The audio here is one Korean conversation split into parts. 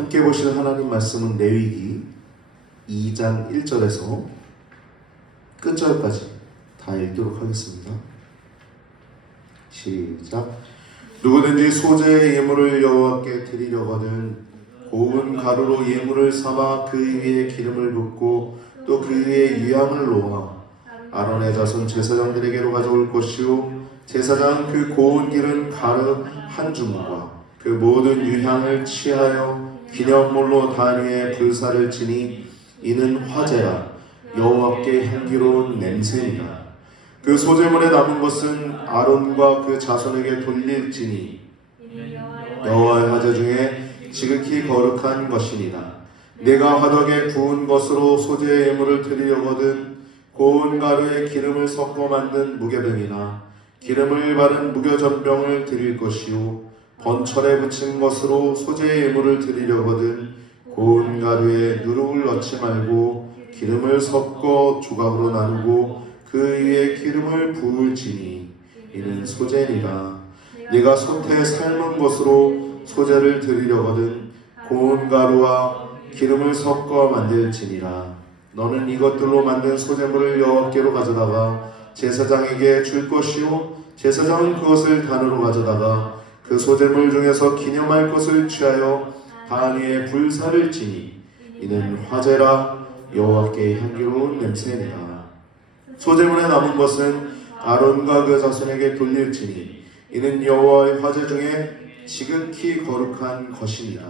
함께 보실 하나님 말씀은 레위기 2장 1절에서 끝절까지 다 읽도록 하겠습니다. 시작. 누구든지 소재의 예물을 여호와께 드리려거든 고운 가루로 예물을 삼아 그 위에 기름을 붓고 또 그 위에 유향을 놓아 아론의 자손 제사장들에게로 가져올 것이요 제사장은 그 고운 기름 가루 한 주먹과 그 모든 유향을 취하여 기념물로 단 위에 불사를 지니 이는 화제라 여호와께 향기로운 냄새니라. 그 소제물에 남은 것은 아론과 그 자손에게 돌릴지니 여호와의 화제 중에 지극히 거룩한 것이니라. 내가 화덕에 구운 것으로 소제의 예물을 드리려거든 고운 가루에 기름을 섞어 만든 무교병이나 기름을 바른 무교전병을 드릴 것이요 번철에 붙인 것으로 소제의 예물을 드리려거든 고운 가루에 누룩을 넣지 말고 기름을 섞어 조각으로 나누고 그 위에 기름을 부을지니 이는 소제니라. 네가 솥에 삶은 것으로 소제를 드리려거든 고운 가루와 기름을 섞어 만들지니라. 너는 이것들로 만든 소제물을 여호와께로 가져다가 제사장에게 줄 것이요 제사장은 그것을 단으로 가져다가 그 소제물 중에서 기념할 것을 취하여 단 위에 불사를 지니 이는 화제라 여호와께 향기로운 냄새니라. 소제물에 남은 것은 아론과 그 자손에게 돌릴지니 이는 여호와의 화제 중에 지극히 거룩한 것이니라.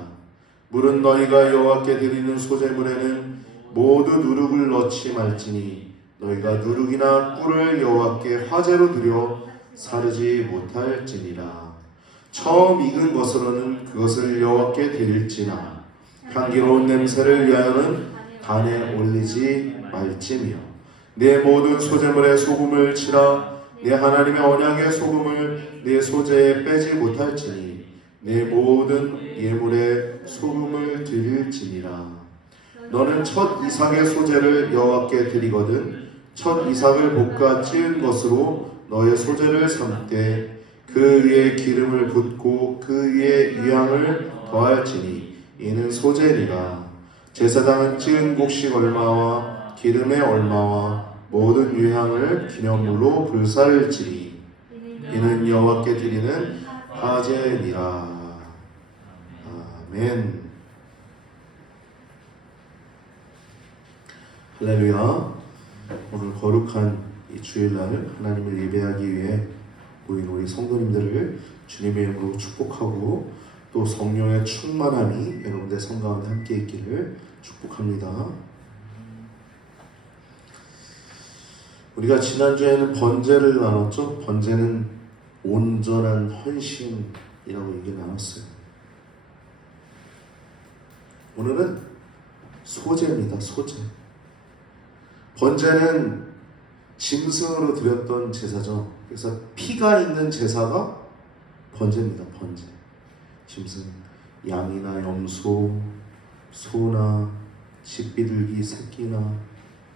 물은 너희가 여호와께 드리는 소제물에는 모두 누룩을 넣지 말지니 너희가 누룩이나 꿀을 여호와께 화제로 드려 사르지 못할지니라. 처음 익은 것으로는 그것을 여호와께 드릴지나 향기로운 냄새를 위하여는 단에 올리지 말지며 내 모든 소제물에 소금을 치라. 내 하나님의 언약의 소금을 내 소제에 빼지 못할지니 내 모든 예물에 소금을 드릴지니라. 너는 첫 이삭의 소제를 여호와께 드리거든 첫 이삭을 볶아 찌은 것으로 너의 소제를 삼되 그 위에 기름을 붓고 그 위에 유향을 더할지니 이는 소제니라. 제사장은 찌은 곡식 얼마와 기름의 얼마와 모든 유향을 기념물로 불살지니 이는 여호와께 드리는 화제니라. 아멘. 할렐루야. 오늘 거룩한 이 주일날 하나님을 예배하기 위해 모인 우리 성도님들을 주님의 이름으로 축복하고 또 성령의 충만함이 여러분들 삶 가운데 함께 있기를 축복합니다. 우리가 지난주에는 번제를 나눴죠. 번제는 온전한 헌신이라고 얘기 나눴어요. 오늘은 소제입니다. 소제. 번제는 짐승으로 드렸던 제사죠. 그래서 피가 있는 제사가 번제입니다. 번제. 짐승, 양이나 염소, 소나 집비둘기 새끼나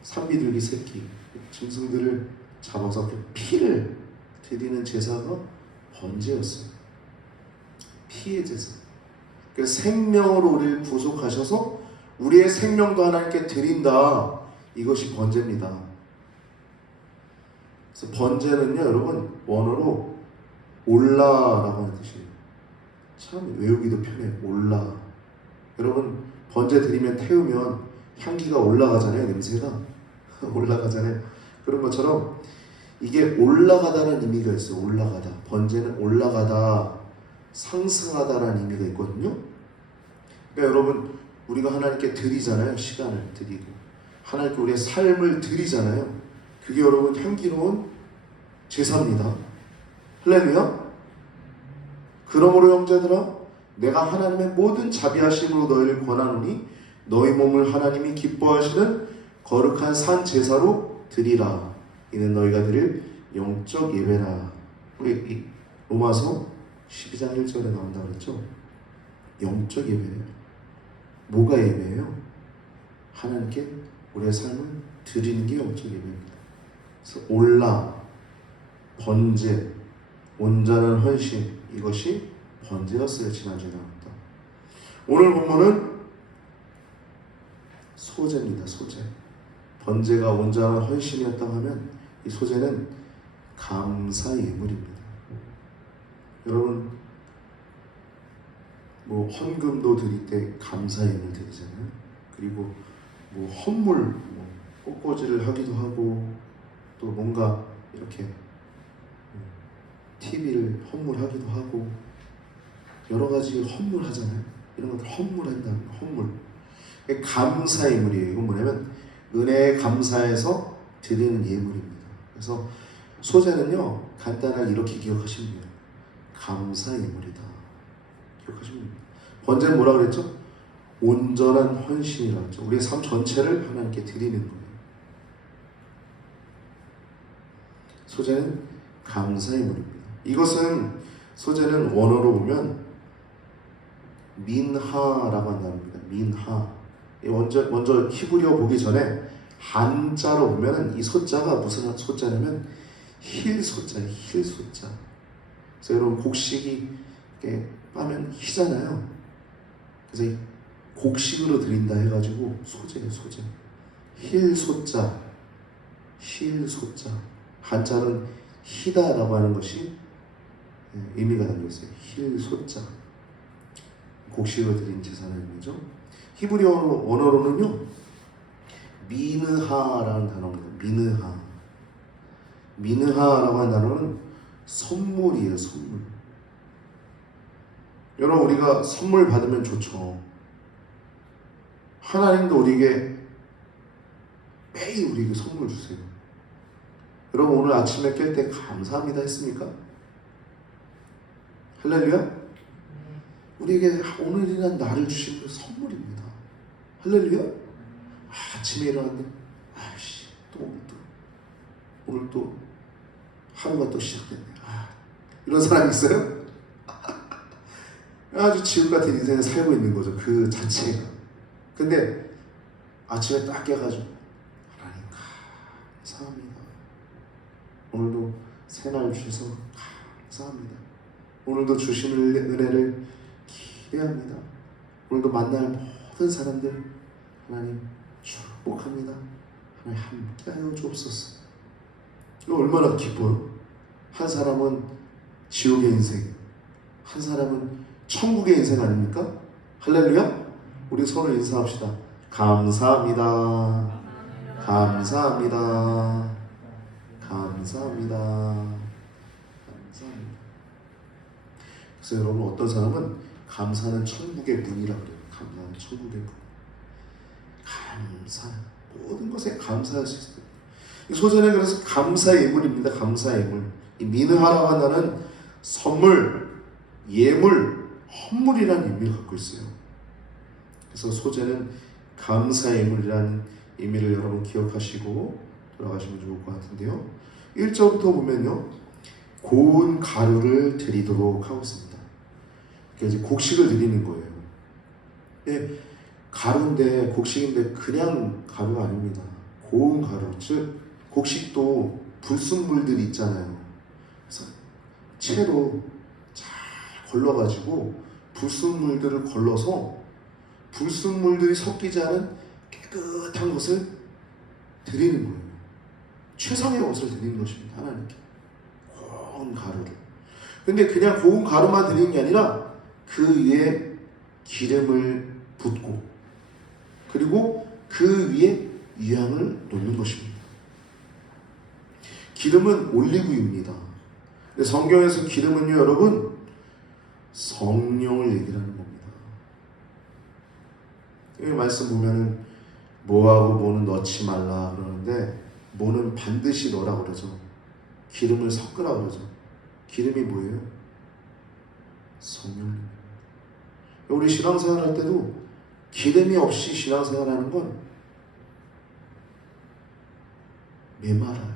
산비둘기 새끼, 짐승들을 잡아서 그 피를 드리는 제사가 번제였어요. 피의 제사. 그래서 생명으로 우리를 구속하셔서 우리의 생명도 하나님께 드린다. 이것이 번제입니다. 그래서 번제는요, 여러분, 원어로 올라라고 하는 뜻이에요. 참 외우기도 편해요. 올라. 여러분, 번제 드리면 태우면 향기가 올라가잖아요. 냄새가 올라가잖아요. 그런 것처럼 이게 올라가다라는 의미가 있어요. 올라가다. 번제는 올라가다, 상승하다라는 의미가 있거든요. 그러니까 여러분, 우리가 하나님께 드리잖아요. 시간을 드리고 하나님께 우리의 삶을 드리잖아요. 그게 여러분 향기로운 제사입니다. 할렐루야. 그러므로 형제들아 내가 하나님의 모든 자비하심으로 너희를 권하노니 너희 몸을 하나님이 기뻐하시는 거룩한 산 제사로 드리라. 이는 너희가 드릴 영적 예배라. 우리 로마서 12장 1절에 나온다고 그랬죠. 영적 예배예요. 뭐가 예배예요? 하나님께 우리의 삶을 드리는 게 영적 예배입니다. 그래서 올라, 번제, 온전한 헌신, 이것이 번제였어요. 지난주에 나왔다. 오늘 본문은 소재입니다. 소재. 번제가 온전한 헌신이었다고 하면 이 소재는 감사 예물입니다. 여러분 뭐 헌금도 드릴 때 감사 예물 드리잖아요. 그리고 뭐 헌물 뭐 꽃꽂이를 하기도 하고 또 뭔가 이렇게 TV를 헌물하기도 하고 여러 가지 헌물하잖아요. 이런 것들 헌물한다는 헌물. 감사 예물이에요. 이건 뭐냐면 은혜에 감사해서 드리는 예물입니다. 그래서 소재는요 간단하게 이렇게 기억하시면 돼요. 감사 예물이다. 기억하시면 됩니다. 번제는 뭐라 그랬죠? 온전한 헌신이라고 했죠. 우리의 삶 전체를 하나님께 드리는 거예요. 소재는 감사 예물입니다. 이것은 소재는 원어로 보면 민하라고 한답니다. 민하. 먼저 히브리어 보기 전에 한자로 보면은 이 소자가 무슨 소자냐면 힐 소자예요. 힐 소자. 그래서 여러분 곡식이 이렇게 빠면 희잖아요. 그래서 이 곡식으로 드린다 해가지고 소재예요. 소재. 힐 소자. 힐 소자. 한자는 희다라고 하는 것이 의미가 담겨있어요. 힐 소자. 곡식으로 드린 제사라는 의미죠. 히브리어 언어로는요 미느하라는 단어입니다. 미느하. 미느하라고 하는 단어는 선물이에요. 선물. 여러분 우리가 선물 받으면 좋죠. 하나님도 우리에게 매일 우리에게 선물 주세요. 여러분 오늘 아침에 깰 때 감사합니다 했습니까? 할렐루야? 우리에게 오늘이란 날을 주신 그 선물입니다. 할렐루야? 아침에 일어났는데 아이씨 또 오늘 또 하루가 또 시작됐네. 이런 사람 있어요? 아주 지옥 같은 인생을 살고 있는 거죠. 그 자체가. 근데 아침에 딱 깨가지고 하나님 감사합니다. 오늘도 새날 주셔서 감사합니다. 오늘도 주시는 은혜를 기대합니다. 오늘도 만날 모든 사람들 하나님 축복합니다. 하나님 함께하여 주옵소서. 이거 얼마나 기뻐요. 한 사람은 지옥의 인생, 한 사람은 천국의 인생 아닙니까? 할렐루야. 우리 서로 인사합시다. 감사합니다. 감사합니다. 감사합니다. 감사합니다. 그래서 여러분 어떤 사람은 감사는 천국의 문이라고 그래요. 감사는 천국의 문. 감사. 모든 것에 감사할 수 있어요. 이 소재는 그래서 감사 예물입니다. 감사 예물. 이 미느하라고 한다는 선물, 예물, 헌물이라는 의미를 갖고 있어요. 그래서 소재는 감사 예물이라는 의미를 여러분 기억하시고 돌아가시면 좋을 것 같은데요. 1절부터 보면요. 고운 가루를 드리도록 하고 있습니다. 그래서 이제 곡식을 드리는 거예요. 네, 가루인데 곡식인데 그냥 가루가 아닙니다. 고운 가루, 즉 곡식도 불순물들이 있잖아요. 그래서 채로 잘 걸러가지고 불순물들을 걸러서 불순물들이 섞이지 않은 깨끗한 것을 드리는 거예요. 최상의 것을 드리는 것입니다. 하나님께 고운 가루를. 근데 그냥 고운 가루만 드리는 게 아니라 그 위에 기름을 붓고 그리고 그 위에 유향을 놓는 것입니다. 기름은 올리브유입니다. 근데 성경에서 기름은요 여러분 성령을 얘기하는 겁니다. 이 말씀 보면은 뭐하고 뭐는 넣지 말라 그러는데 뭐는 반드시 넣으라 그러죠. 기름을 섞으라 그러죠. 기름이 뭐예요? 성령입니다. 우리 신앙생활 할 때도 기름이 없이 신앙생활 하는 건 메말아요.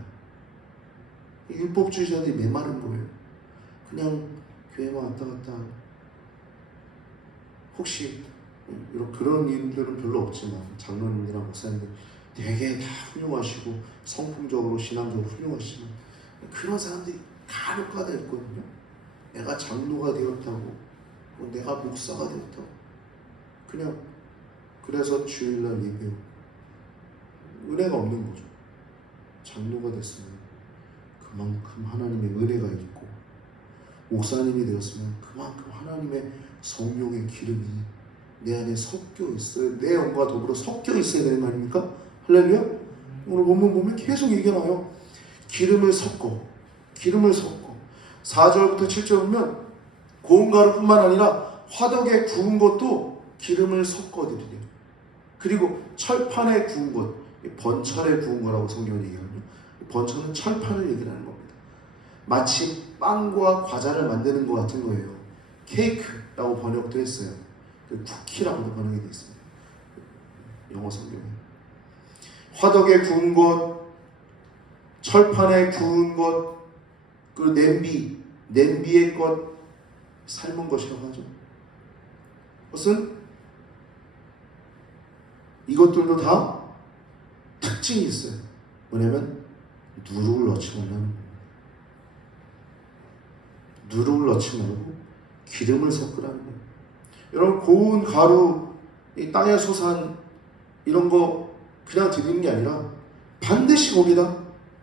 율법주의자들이 메마른 거예요. 그냥 교회만 왔다 갔다 하고. 혹시 그런 일들은 별로 없지만 장로님이나 목사님들 되게 다 훌륭하시고 성품적으로 신앙적으로 훌륭하시지만 그런 사람들이 간혹 가다 있거든요. 내가 장로가 되었다고 내가 목사가 되었다고 그냥 그래서 주일날 예배요. 은혜가 없는 거죠. 장로가 됐으면 그만큼 하나님의 은혜가 있고, 목사님이 되었으면 그만큼 하나님의 성령의 기름이 내 안에 섞여 있어요. 내 영과 더불어 섞여 있어야 되는 거 아닙니까? 할렐루야? 오늘 본문 보면 계속 얘기가 나요. 기름을 섞어. 4절부터 7절 보면 고운 가루뿐만 아니라 화덕에 구운 것도 기름을 섞어드리래요. 그리고 철판에 구운 것, 번철에 구운 거라고 성경은 얘기하거든요. 번철은 철판을 얘기하는 겁니다. 마치 빵과 과자를 만드는 것 같은 거예요. 케이크라고 번역도 했어요. 쿠키라고도 번역이 되어 있습니다. 영어 성경에. 화덕에 구운 것, 철판에 구운 것, 그리고 냄비의 것, 삶은 것이라고 하죠. 그것은 이것들도 다 특징이 있어요. 뭐냐면 누룩을 넣지 말라는 겁니다. 누룩을 넣지 말고 기름을 섞으라는 거예요. 여러분, 고운 가루, 이 땅의 소산 이런 거 그냥 드리는 게 아니라 반드시 거기다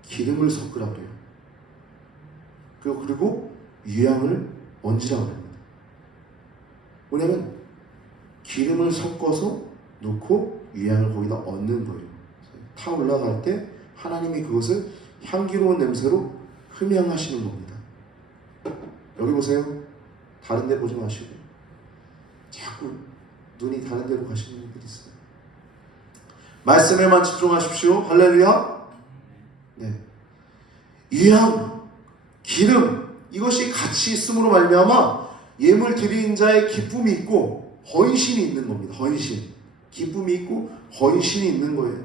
기름을 섞으라고 해요. 그리고 유향을 얹으라고 합니다. 뭐냐면 기름을 섞어서 놓고 유향을 거기다 얹는 거예요. 타 올라갈 때 하나님이 그것을 향기로운 냄새로 흠양하시는 겁니다. 여기 보세요. 다른 데 보지 마시고 자꾸 눈이 다른 데로 가시는 분들이 있어요. 말씀에만 집중하십시오. 할렐루야. 네. 유향, 기름, 이것이 같이 있음으로 말미암아 예물 드리는 자의 기쁨이 있고 헌신이 있는 겁니다. 헌신. 기쁨이 있고 헌신이 있는 거예요.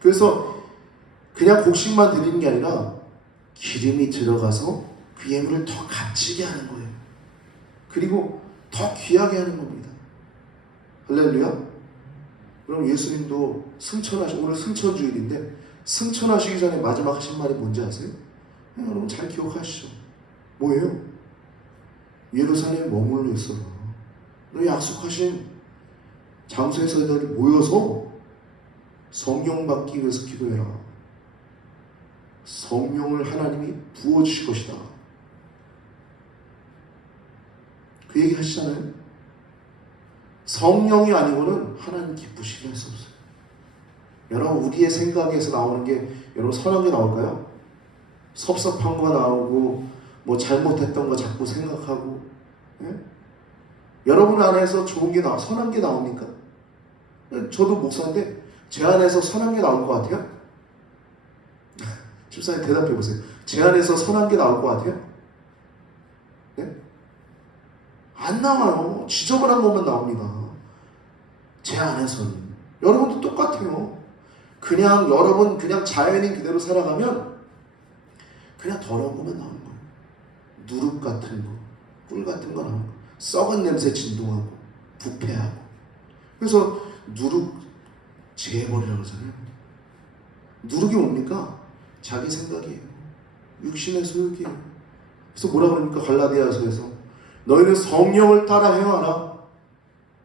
그래서 그냥 곡식만 드리는 게 아니라 기름이 들어가서 그 예물을 더 값지게 하는 거예요. 그리고 더 귀하게 하는 겁니다. 할렐루야. 그럼 예수님도 오늘 승천주일인데 승천하시기 전에 마지막 하신 말이 뭔지 아세요? 여러분 잘 기억하시죠? 뭐예요? 예루살렘에 머물러 있어라. 너 약속하신 장소에서 너희 모여서 성령 받기 위해서 기도해라. 성령을 하나님이 부어주실 것이다. 그 얘기 하시잖아요. 성령이 아니고는 하나님 기쁘시게 할 수 없어요. 여러분, 우리의 생각에서 나오는 게 여러분 선한 게 나올까요? 섭섭한 거 나오고 뭐 잘못했던 거 자꾸 생각하고, 예? 여러분 안에서 좋은 게 선한 게 나옵니까? 저도 목사인데 제 안에서 선한 게 나올 것 같아요? 집사님 대답해 보세요. 제 안에서 선한 게 나올 것 같아요? 네? 안 나와요. 지저분한 것만 나옵니다. 제 안에서는. 여러분도 똑같아요. 여러분 그냥 자연인 그대로 살아가면 그냥 더러운 것만 나오는 거예요. 누룩 같은 거, 꿀 같은 거 나오는 거, 썩은 냄새 진동하고 부패하고. 그래서 누룩 제해버리라고 하잖아요. 누룩이 뭡니까? 자기 생각이에요. 육신의 소욕이에요. 그래서 뭐라 그럽니까? 갈라디아서에서 너희는 성령을 따라 행하라.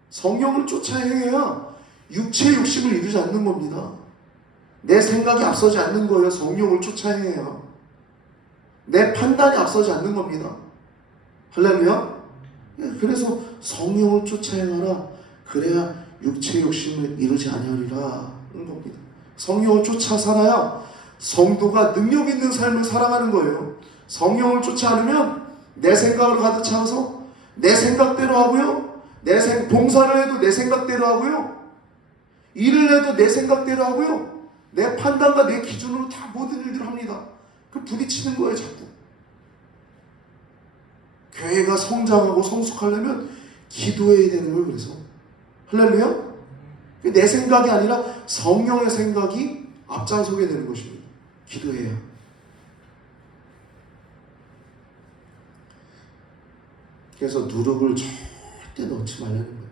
성령을 쫓아 행해야 육체의 욕심을 이루지 않는 겁니다. 내 생각이 앞서지 않는 거예요. 성령을 쫓아 행해야. 내 판단이 앞서지 않는 겁니다. 할렐루야? 그래서 성령을 쫓아 행하라. 그래야 육체의 욕심을 이루지 아니하리라 는 겁니다. 성령을 쫓아 살아야 성도가 능력 있는 삶을 살아가는 거예요. 성령을 쫓지 않으면 내 생각을 가득 차서 내 생각대로 하고요. 봉사를 해도 내 생각대로 하고요. 일을 해도 내 생각대로 하고요. 내 판단과 내 기준으로 다 모든 일들을 합니다. 그 부딪히는 거예요, 자꾸. 교회가 성장하고 성숙하려면 기도해야 되는 거예요, 그래서. 할렐루야? 내 생각이 아니라 성령의 생각이 앞장서게 되는 것입니다. 기도해야. 그래서 누룩을 절대 넣지 말라는 거예요.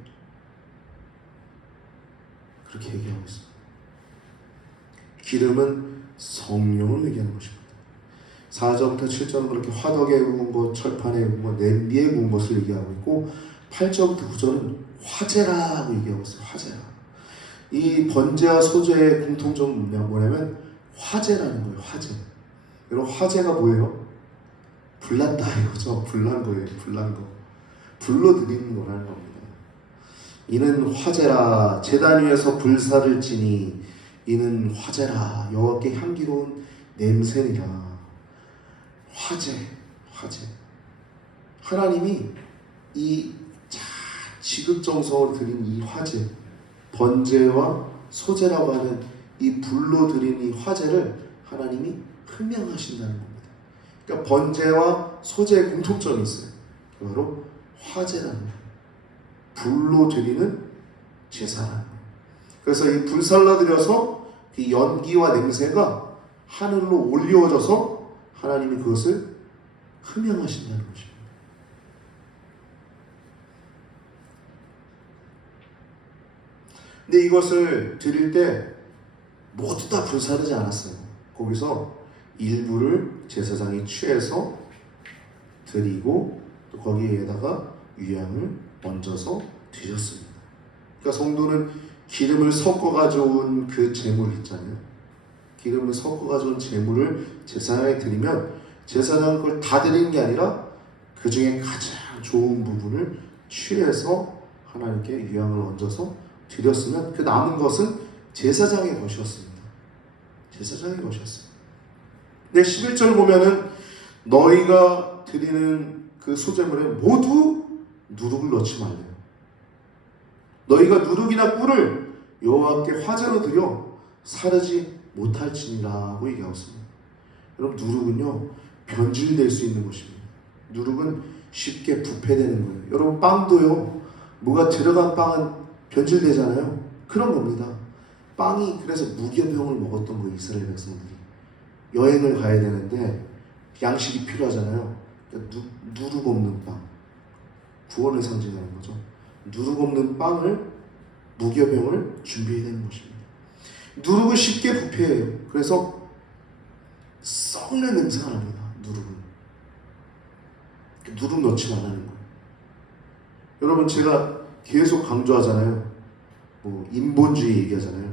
그렇게 얘기하고 있습니다. 기름은 성령을 얘기하는 것입니다. 4절부터 7절은 그렇게 화덕에 구운 것, 철판에 구운 것, 냄비에 구운 것을 얘기하고 있고 8절부터 9절은 화제라고 얘기하고 있어요. 화제라. 이 번제와 소제의 공통점은 뭐냐면 화제라는 거예요. 화제. 여러분, 화제가 뭐예요? 불났다 이거죠. 불난 거예요. 불난 거. 불로 드리는 거라는 겁니다. 이는 화제라. 제단 위에서 불사를 지니 이는 화제라. 여호와께 향기로운 냄새니라. 화제. 하나님이 이 지극정성으로 드린 이 화제, 번제와 소제라고 하는 이 불로 드린 이 화제를 하나님이 흠명하신다는 겁니다. 그러니까 번제와 소제의 공통점이 있어요. 바로 화제라는 거예요. 불로 드리는 제사라는 거예요. 그래서 이 불살라 드려서 이 연기와 냄새가 하늘로 올려져서 하나님이 그것을 흠명하신다는 것입니다. 근데 이것을 드릴 때 모두 다 불사르지 않았어요. 거기서 일부를 제사장이 취해서 드리고 또 거기에다가 유향을 얹어서 드렸습니다. 그러니까 성도는 기름을 섞어 가져온 그 제물 있잖아요. 기름을 섞어 가져온 제물을 제사장에 드리면 제사장은 그걸 다 드리는 게 아니라 그 중에 가장 좋은 부분을 취해서 하나님께 유향을 얹어서 드렸으면 그 남은 것은 제사장의 것이었습니다. 제사장의 것이었습니다. 근데 11절 보면은 너희가 드리는 그 소제물에 모두 누룩을 넣지 말래요. 너희가 누룩이나 꿀을 여호와께 화제로 드려 사르지 못할지니라고 얘기하고 있습니다. 여러분, 누룩은요 변질될 수 있는 것입니다. 누룩은 쉽게 부패되는 거예요. 여러분, 빵도요 뭐가 들어간 빵은 변질되잖아요. 그런 겁니다. 빵이 그래서 무교병을 먹었던 거예요. 이스라엘 백성들이 여행을 가야 되는데 양식이 필요하잖아요. 그러니까 누룩 없는 빵, 구원을 상징하는 거죠. 누룩 없는 빵을 무교병을 준비해야 되는 것입니다. 누룩은 쉽게 부패해요. 그래서 썩는 냄새가 납니다. 누룩 넣지 말라는 거예요. 여러분, 제가 계속 강조하잖아요. 뭐 인본주의 얘기하잖아요.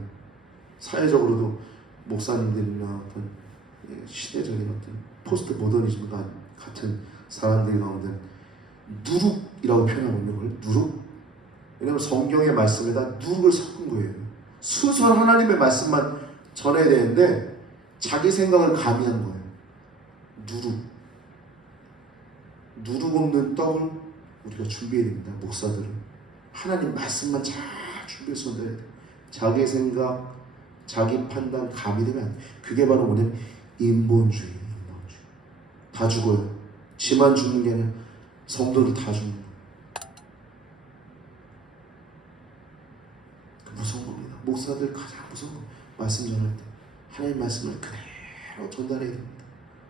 사회적으로도 목사님들이나 어떤 시대적인 어떤 포스트 모더니즘과 같은 사람들 가운데 누룩이라고 표현하거든요. 그걸 누룩. 왜냐하면 성경의 말씀에다 누룩을 섞은 거예요. 순수한 하나님의 말씀만 전해야 되는데 자기 생각을 가미한 거예요. 누룩 없는 떡을 우리가 준비해야 됩니다. 목사들은 하나님 말씀만 잘 준비해서 전해야 돼요. 자기 생각, 자기 판단 가미되면 안 돼요. 그게 바로 뭐냐면 인본주의. 다 죽어요. 지만 죽는 게 아니라 성도들 다 죽는 거예요. 무서운 겁니다. 목사들 가장 무서운 거 말씀 전할 때 하나님 말씀을 그대로 전달해야 됩니다.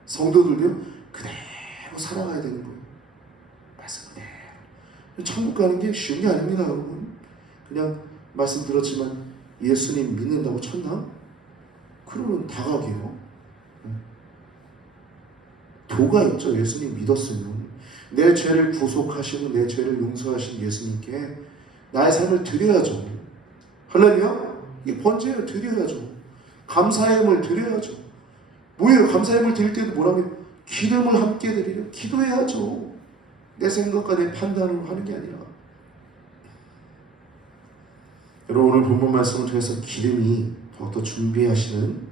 성도들도 그대로 살아가야 되는 거예요. 말씀 그대로. 천국 가는 게 쉬운 게 아닙니다, 여러분. 그냥 말씀 들었지만 예수님 믿는다고 천당? 그러면 다 가게요. 도가 있죠. 예수님 믿었으면 내 죄를 구속하시고 내 죄를 용서하신 예수님께 나의 삶을 드려야죠. 할렐루야? 이 번제를 드려야죠. 감사함을 드려야죠. 뭐예요? 감사함을 드릴 때도 뭐라면 기름을 함께 드리려 기도해야죠. 내 생각과 내 판단으로 하는 게 아니라. 여러분, 오늘 본문 말씀을 통해서 기름이 더욱더 준비되어지는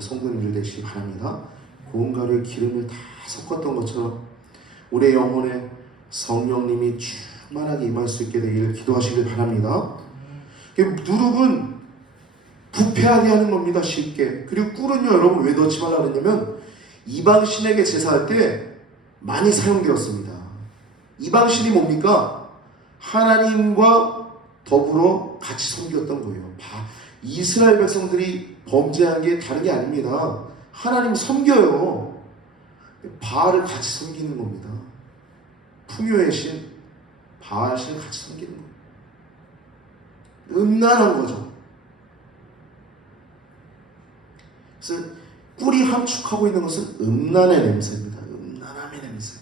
성도님들 되시기 바랍니다. 고운 가루에 기름을 다 섞었던 것처럼 우리의 영혼에 성령님이 충만하게 임할 수 있게 되기를 기도하시길 바랍니다. 누룩은 부패하게 하는 겁니다. 쉽게. 그리고 꿀은요, 여러분 왜 넣지 말라 그랬냐면 이방신에게 제사할 때 많이 사용되었습니다. 이방신이 뭡니까? 하나님과 더불어 같이 섬겼던 거예요. 이스라엘 백성들이 범죄한 게 다른 게 아닙니다. 하나님 섬겨요. 바알을 같이 섬기는 겁니다. 풍요의 신, 바알 신을 같이 섬기는 거예요. 음란한 거죠. 그래서 꿀이 함축하고 있는 것은 음란의 냄새입니다. 음란함의 냄새.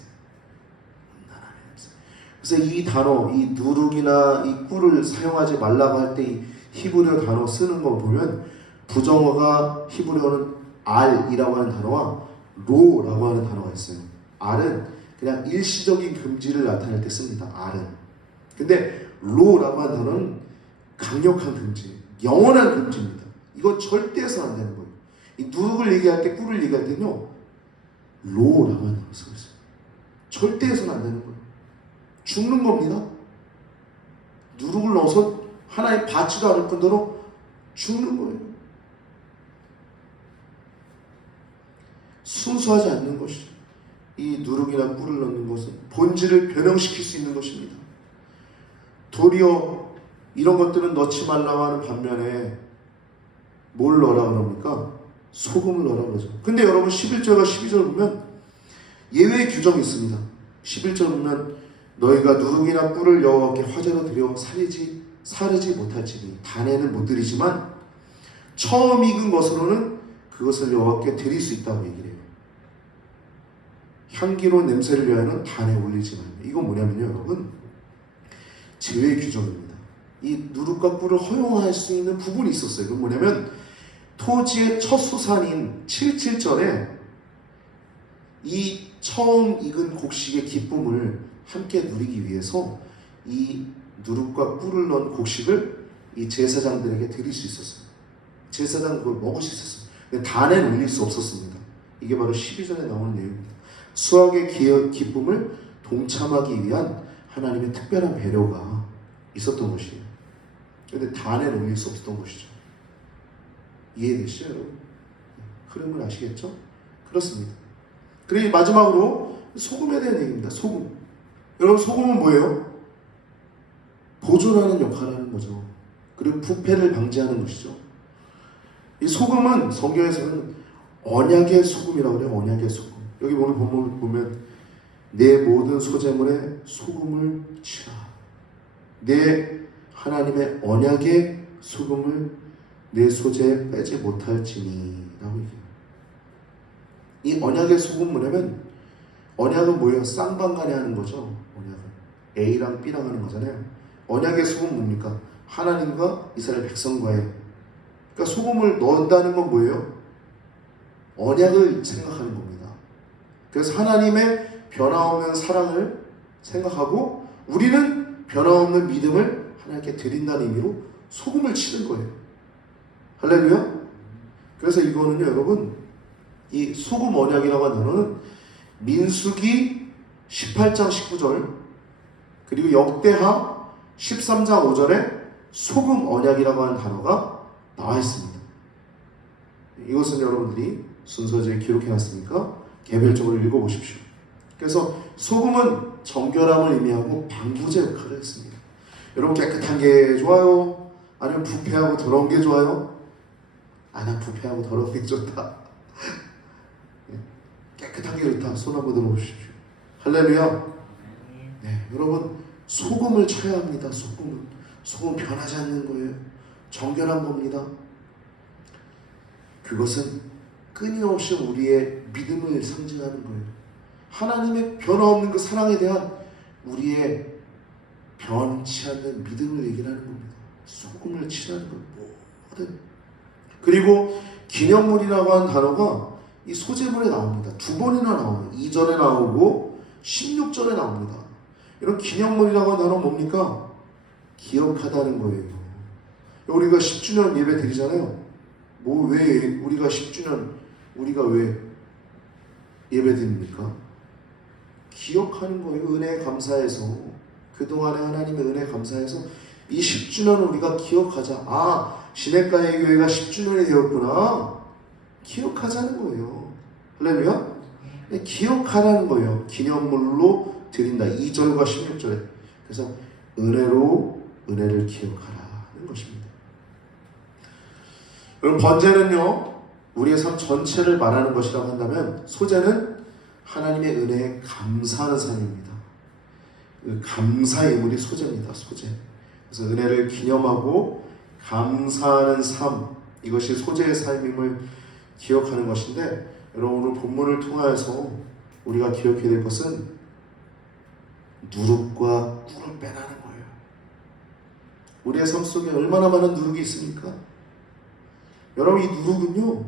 그래서 이 단어, 이 누룩이나 이 꿀을 사용하지 말라고 할 때 이 히브리어 단어 쓰는 거 보면 부정어가 히브리어는 알이라고 하는 단어와 로라고 하는 단어가 있어요. 알은 그냥 일시적인 금지를 나타낼 때 씁니다. 알은. 근데 로라고 하는 단어는 강력한 금지, 영원한 금지입니다. 이건 절대 해서는 안 되는 거예요. 이 누룩을 얘기할 때, 꿀을 얘기할 때는요, 로라고 하는 단어를 쓰고 있어요. 절대 해서는 안 되는 거예요. 죽는 겁니다. 누룩을 넣어서 하나님 받지도 않을 뿐더러 죽는 거예요. 순수하지 않는 것이죠. 이 누룩이나 꿀을 넣는 것은 본질을 변형시킬 수 있는 것입니다. 도리어 이런 것들은 넣지 말라고 하는 반면에 뭘 넣으라 그럽니까? 소금을 넣으라 그러죠. 근데 여러분 11절과 12절 보면 예외 규정이 있습니다. 11절 보면 너희가 누룩이나 꿀을 여호와께 화제로 드려 사르지 못할지니 단에는 못 드리지만 처음 익은 것으로는 그것을 여호와께 드릴 수 있다고 얘기를 해요. 향기로운 냄새를 위하여는 단에 올리지 말며. 이건 뭐냐면요, 여러분, 제외 규정입니다. 이 누룩과 꿀을 허용할 수 있는 부분이 있었어요. 그건 뭐냐면 토지의 첫 수산인 77절에 이 처음 익은 곡식의 기쁨을 함께 누리기 위해서 이 누룩과 꿀을 넣은 곡식을 이 제사장들에게 드릴 수 있었어요. 제사장 그걸 먹을 수 있었어요. 근데 단에 올릴 수 없었습니다. 이게 바로 12절에 나오는 내용입니다. 수확의 기쁨을 동참하기 위한 하나님의 특별한 배려가 있었던 것이에요. 근데 단에 올릴 수 없었던 것이죠. 이해되시죠, 여러분? 흐름을 아시겠죠? 그렇습니다. 그리고 마지막으로 소금에 대한 얘기입니다. 소금. 여러분, 소금은 뭐예요? 보존하는 역할을 하는 거죠. 그리고 부패를 방지하는 것이죠. 이 소금은 성경에서는 언약의 소금이라고 해요. 언약의 소금. 여기 오늘 본문을 보면 내 모든 소재물에 소금을 치라. 내 하나님의 언약의 소금을 내 소재에 빼지 못할지니 라고 얘기해요. 이 언약의 소금 뭐냐면 언약은 뭐예요? 쌍방간에 하는 거죠. 언약은 A랑 B랑 하는 거잖아요. 언약의 소금 뭡니까? 하나님과 이스라엘 백성과의, 그러니까 소금을 넣는다는 건 뭐예요? 언약을 생각하는 겁니다. 그래서 하나님의 변화없는 사랑을 생각하고 우리는 변화없는 믿음을 하나님께 드린다는 의미로 소금을 치는 거예요. 할렐루야. 그래서 이거는요, 여러분, 이 소금 언약이라고 하는 단어는 민수기 18장 19절 그리고 역대하 13장 5절에 소금 언약이라고 하는 단어가 나와 있습니다. 이것은 여러분들이 순서지에 기록해놨으니까 개별적으로 읽어보십시오. 그래서 소금은 정결함을 의미하고 방부제 역할을 했습니다. 여러분, 깨끗한 게 좋아요? 아니면 부패하고 더러운 게 좋아요? 난 부패하고 더러운 게 좋다. 깨끗한 게 좋다. 손 한번 들어보십시오. 할렐루야. 네, 여러분, 소금을 쳐야 합니다. 소금 변하지 않는 거예요. 정결한 겁니다. 그것은 끊임없이 우리의 믿음을 상징하는 거예요. 하나님의 변화없는 그 사랑에 대한 우리의 변치 않는 믿음을 얘기하는 겁니다. 소금을 치라는 건 뭐든. 그리고 기념물이라고 하는 단어가 이 소재물에 나옵니다. 2번이나 나옵니다. 2절에 나오고 16절에 나옵니다. 이런 기념물이라고 하는 단어는 뭡니까? 기억하다는 거예요. 우리가 10주년 예배 드리잖아요. 왜 우리가 10주년 우리가 왜 예배 드립니까? 기억하는 거예요. 은혜에 감사해서, 그동안의 하나님의 은혜에 감사해서 이 10주년을 우리가 기억하자. 시냇가의 교회가 10주년이 되었구나. 기억하자는 거예요. 할렐루야? 기억하라는 거예요. 기념물로 드린다. 2절과 16절에. 그래서 은혜로 은혜를 기억하라는 것입니다. 여러분, 번제는요, 우리의 삶 전체를 말하는 것이라고 한다면 소제는 하나님의 은혜에 감사하는 삶입니다. 그 감사의 예물이 소제입니다. 소제. 그래서 은혜를 기념하고 감사하는 삶, 이것이 소제의 삶임을 기억하는 것인데, 여러분, 오늘 본문을 통하여서 우리가 기억해야 될 것은 누룩과 꿀을 빼라는 거예요. 우리의 삶 속에 얼마나 많은 누룩이 있습니까? 여러분, 이 누룩은요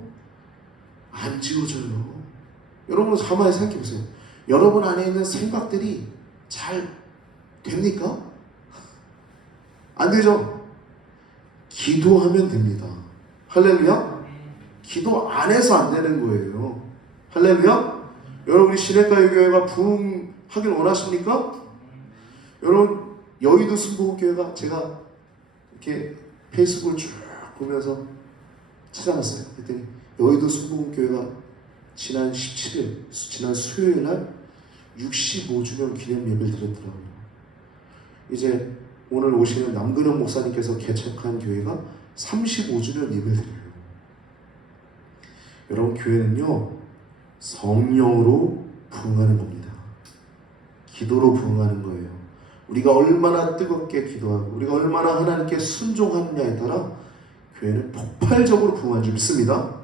안 지워져요. 여러분 가만히 생각해 보세요. 여러분 안에 있는 생각들이 잘 됩니까? 안 되죠? 기도하면 됩니다. 할렐루야? 기도 안 해서 안 되는 거예요. 할렐루야? 여러분, 우리 시내가요 교회가 부흥하길 원하십니까? 여러분, 여의도 순복음교회가 제가 이렇게 페이스북을 쭉 보면서 찾아봤어요. 그랬더니 여의도 순복음교회가 지난 17일, 지난 수요일 날 65주년 기념 예배를 드렸더라고요. 이제 오늘 오시는 남근영 목사님께서 개척한 교회가 35주년 예배를 드려요. 여러분, 교회는요 성령으로 부흥하는 겁니다. 기도로 부흥하는 거예요. 우리가 얼마나 뜨겁게 기도하고 우리가 얼마나 하나님께 순종하느냐에 따라 교회는 폭발적으로 부흥한 줄 믿습니다.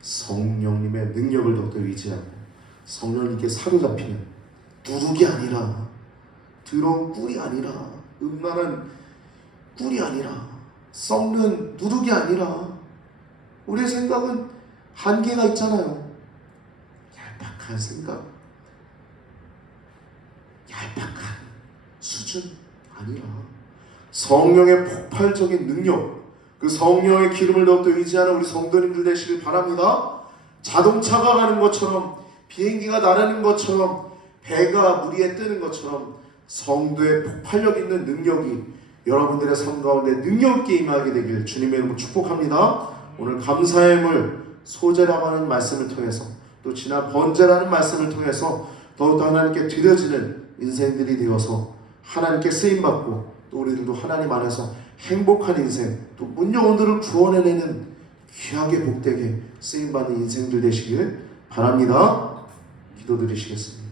성령님의 능력을 더욱더 의지하고 성령님께 사로잡히는 누룩이 아니라 더러운 꿀이 아니라 음란한 꿀이 아니라 썩는 누룩이 아니라 우리의 생각은 한계가 있잖아요. 얄팍한 생각, 얄팍한 수준 아니라 성령의 폭발적인 능력, 그 성령의 기름을 더욱더 의지하는 우리 성도님들 되시길 바랍니다. 자동차가 가는 것처럼, 비행기가 나르는 것처럼, 배가 물 위에 뜨는 것처럼 성도의 폭발력 있는 능력이 여러분들의 삶 가운데 능력 있게 임하게 되길 주님의 이름으로 축복합니다. 오늘 감사의 물 소재라고 하는 말씀을 통해서 또 지난 번제라는 말씀을 통해서 더욱더 하나님께 드려지는 인생들이 되어서 하나님께 쓰임받고 또 우리들도 하나님 안에서 행복한 인생, 또 문영혼들을 구원해내는 귀하게 복되게 쓰임받는 인생들 되시길 바랍니다. 기도드리시겠습니다.